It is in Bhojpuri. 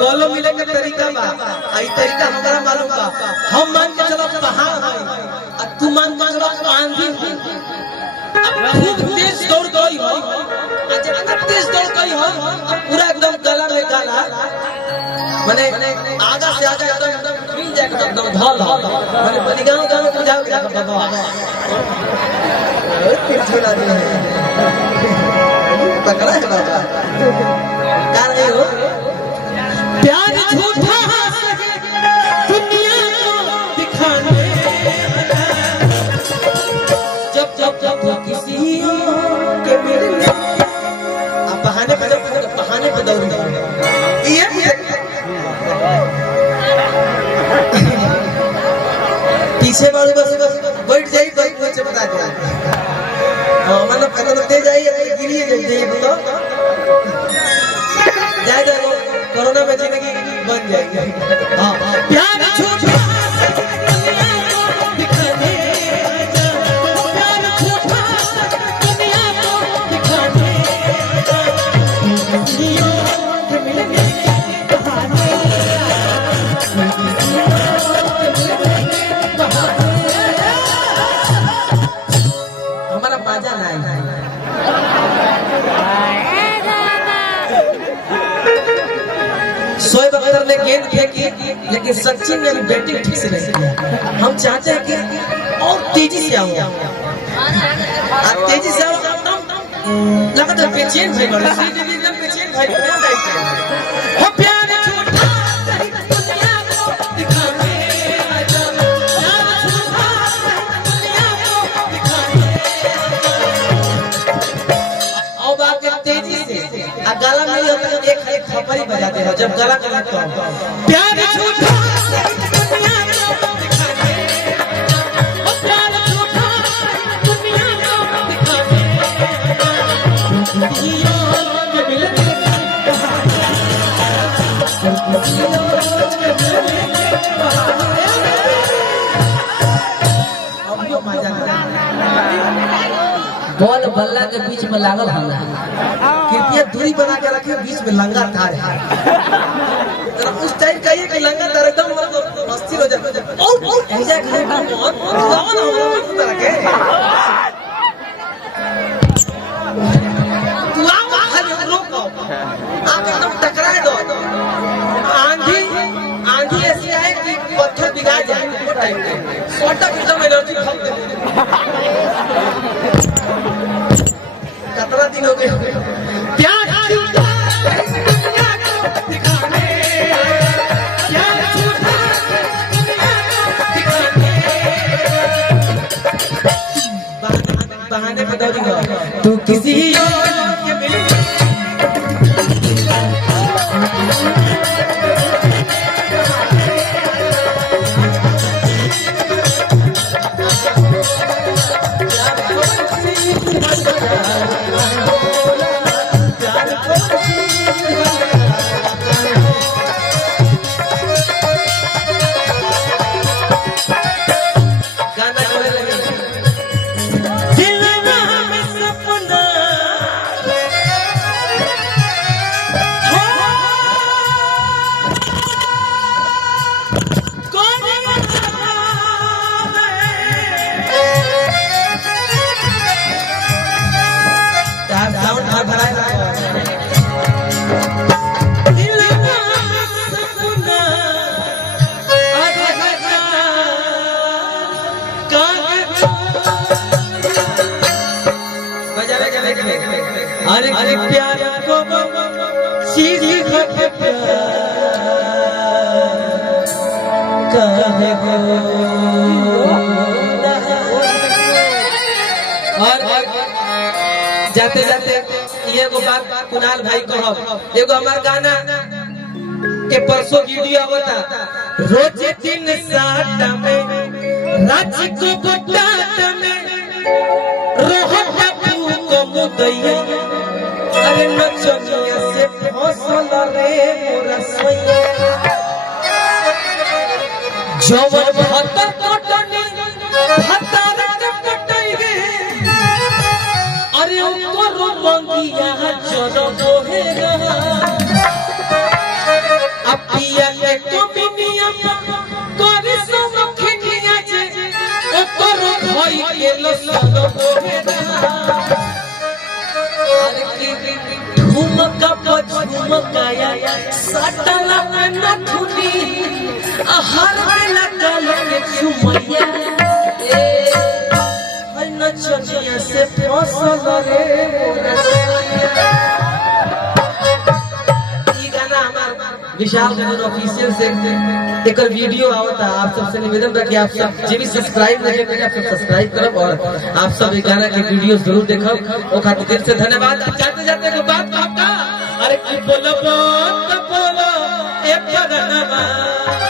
गोलो मिले के तरीका बा आई तरीका हमरा मालूम बा हम मान के चलो पहाड़ है आ तू मान के चलो आंधी खूब तेज दौड़ गई हो आज अगर तेज दौड़ गई हो पूरा एकदम गला में गला माने आगा से आगा एकदम मिल जाए एकदम धल माने बलिगांव गांव में जाओ क्या बाबा तिरछुला दे पकड़ा है बाबा कर रही हो प्यार झूठा दुनिया को दिखाने जब जब जब किसी के मिलने अब बहाने पे दौड़ ये पीछे वाले बस बैठ जाइए कोई नीचे बता दे मतलब पहले तो दे जाइए गिरिए जाइए तो जाए जाओ कोरोना में जिंदगी बन जाएगी हाँ प्यार झूठा दिखाने प्यार झूठा दुनिया को दिखाने मिलने बहाने हमारा बाजा नहीं शोएब अख्तर ने गेंद फेंकी लेकिन सचिन ने बैटिंग ठीक से नहीं किया हम चाहते हैं कि और तेजी से आओ तेजी से आओ लगातार पेचेन भाई बड़ा पेचेन भाई हो प्यार झूठा दुनिया को दिखाने गला नहीं होता तो एक खपरी बजाते हो जब गला गला तो प्यार झूठा दुनिया को दिखाने ओ प्यार झूठा दुनिया को दिखाने के मिलने अब यो मजा बॉल बल्ला के बीच में लागल हमरा कृपया दूरी बना के रखिए बीच में लंगा तार है तो उस टाइम कहिए कि लंगा तार एकदम मस्ती हो जाए और ऐसा करे बहुत लाओ ना उस तरह के तू आओ खाली रोको आप एकदम टकराए दो आंधी ऐसी आए कि पत्थर बिगाड़ जाए वो टाइम पे सोटा एकदम एनर्जी खत्म कितना दिन हो गए प्यार झूठा दुनिया को दिखाने प्यार झूठा दुनिया को दिखाने बहाने बता दूंगा तू किसी और के मिले अरे अरे प्यार को सीधी कहे और जाते जाते ये को बात कुणाल भाई को एगो हमार गाना के परसों वीडियो आवता रोज दिन साथ में रात को बटात में रोहत को मुदैया अरे नचनिया से फसल रे मोरा सैया जवन भतर कटनी भतर के कटई गे अरे ओकर मंगिया जरो बोहे रहा अब लसन बोहेला अरे की झुमका झुमकाया सटला में नथुनी हर बेला काल के झुमैया ए नचनिया से फसल रे विशाल जनरल ऑफिशियल से एक वीडियो आवता आप सबसे निवेदन रखिए आप सब जे भी सब्सक्राइब नहीं करे आप सब सब्सक्राइब करब और आप सब ये गाना के वीडियो जरूर देखब ओ खातिर दिल से धन्यवाद। जाते जाते को बात आपका अरे की बोलो एक गाना